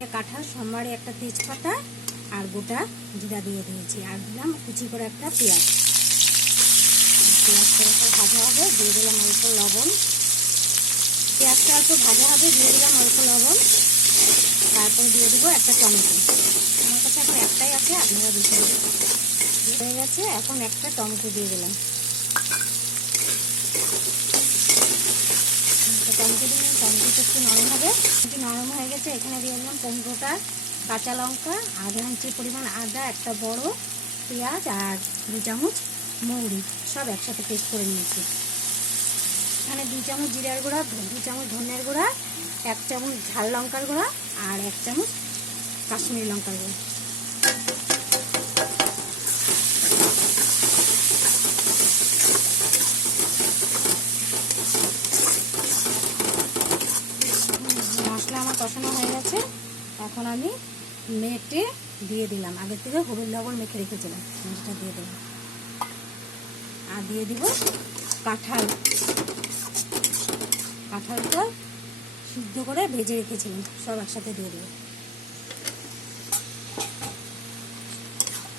কাঁঠাল সোমবারে একটা তেজপাতা আর গোটা জিরা দিয়ে দিয়েছি, আর দিলাম কুচি করে একটা পেঁয়াজ। পেঁয়াজটা অল্প ভাজা হবে, দিয়ে দিলাম অল্প লবণ। পেঁয়াজটা অল্প ভাজা হবে, দিয়ে দিলাম অল্প লবণ। তারপরে দিয়ে দেবো একটা টমেটো। আমার কাছে এখন একটাই আছে, আপনারা বেশি হয়ে গেছে। এখন একটা টমেটো দিয়ে দিলাম। টমেটো দিলাম, টমেটোটা একটু নরম হবে। একটু নরম হয়ে গেছে, এখানে দিয়ে দিলাম টমেটোটা, কাঁচা লঙ্কা, আধা ইঞ্চি পরিমাণ আদা, একটা বড় পেঁয়াজ আর 2 চামচ মৌরি, সব একসাথে পেস্ট করে নিয়েছি। এখানে 2 চামচ জিরার গুঁড়া, 2 চামচ ধনিয়ার গুঁড়া, 1 চামচ ঝাল লঙ্কার গুঁড়া আর 1 চামচ কাশ্মীরি লঙ্কার গুঁড়া। মশলা আমার কষানো হয়ে গেছে, এখন আমি মেটে দিয়ে দিলাম। আগের থেকে হলুদ লবণ মেখে রেখেছিলাম, সেটা দিয়ে দিলাম। আর দিয়ে দিব কাঁঠালটা সিদ্ধ করে ভেজে রেখেছিলাম, সব একসাথে দিয়ে দেবো।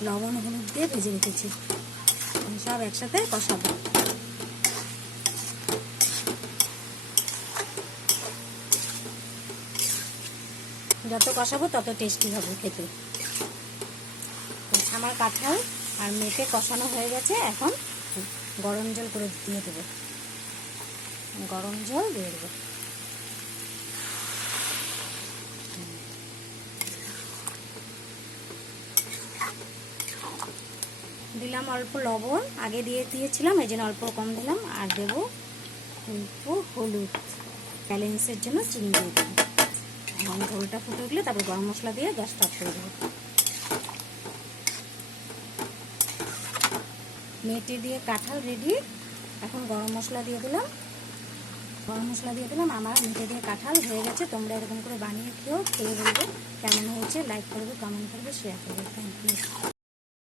লবণ হলুদ দিয়ে ভেজে রেখেছি, সব একসাথে কষাবো। যত কষাবো তত টেস্টি হবে খেতে। আমার কাঁঠাল আর মেটে কষানো হয়ে গেছে, এখন গরম জল করে দিয়ে দেবো। গরম জল দিয়ে দেবো। দিলাম অল্প লবণ, আগে দিয়েছিলাম, এই জন্য অল্প কম দিলাম। আর দেবো অল্প হলুদ, ব্যালেন্সের জন্য চিনি দিয়ে দেবো। এখন ঝোলটা ফুটে উঠলে তারপর গরম মশলা দিয়ে গ্যাসটা অফ করে দেবো। মেটে দিয়ে কাঁঠাল রেডি। এখন গরম মশলা দিয়ে দিলাম। আমার মেটে দিয়ে কাঁঠাল হয়ে গেছে। তোমরা এরকম করে বানিয়ে খেয়ে বলবে কেমন হয়েছে। লাইক করবে, কমেন্ট করবে, শেয়ার করবে। Thank you.